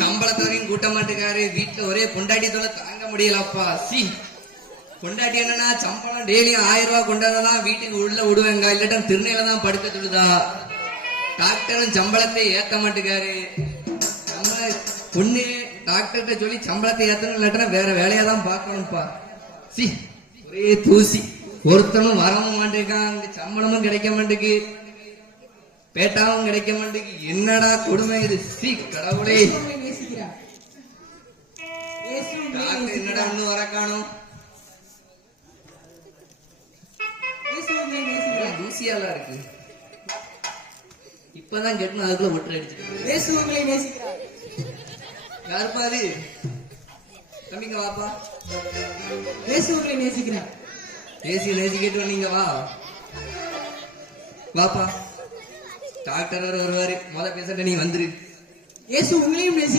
சம்பளத்தவரையும் கூட்ட மாட்டேக்காரு. வீட்டுல ஒரே பொண்டாட்டி தொலை தாங்க முடியலப்பா. பொண்டாட்டி என்னன்னா சம்பளம் டெய்லியும் 1000 ரூபாய் கொண்டாதான் வீட்டுக்கு உள்ள விடுவேங்க, இல்லாட்டா திருநெல்ல தான் படுக்க சொல்லுதா. டாக்டரும் சம்பளத்தை ஏத்த மாட்டேக்காரு. பொண்ணு டாக்டர்கிட்ட சொல்லி சம்பளத்தை ஏத்தணும், இல்லாட்டா வேற வேலையா தான் பாக்கணும்ப்பா. ஒரே தூசி, ஒருத்தனும் வரவும் மாட்டேங்கான், சம்பளமும் கிடைக்க மாட்டேக்கு, பேட்டாவும் கிடைக்க மாட்டேக்கு. என்னடா கொடுமை இது. கடவுளே, என்னடா இன்னும் வர காணும். தூசியால இருக்கு. இப்பதான் கேட்கணும், அதுக்குள்ள ஒற்றை அடிச்சு. யாருப்பா அது? தம்பிங்க வாப்பா. நேசிக்கிறேன். நேசிக்கிட்டு வந்தீங்க, வா வாப்பா. டாக்டர் வருவாரு, முத பேசட்ட நீ வந்துரு. இயேசு உங்களையும் நேசிக்கிறேன்.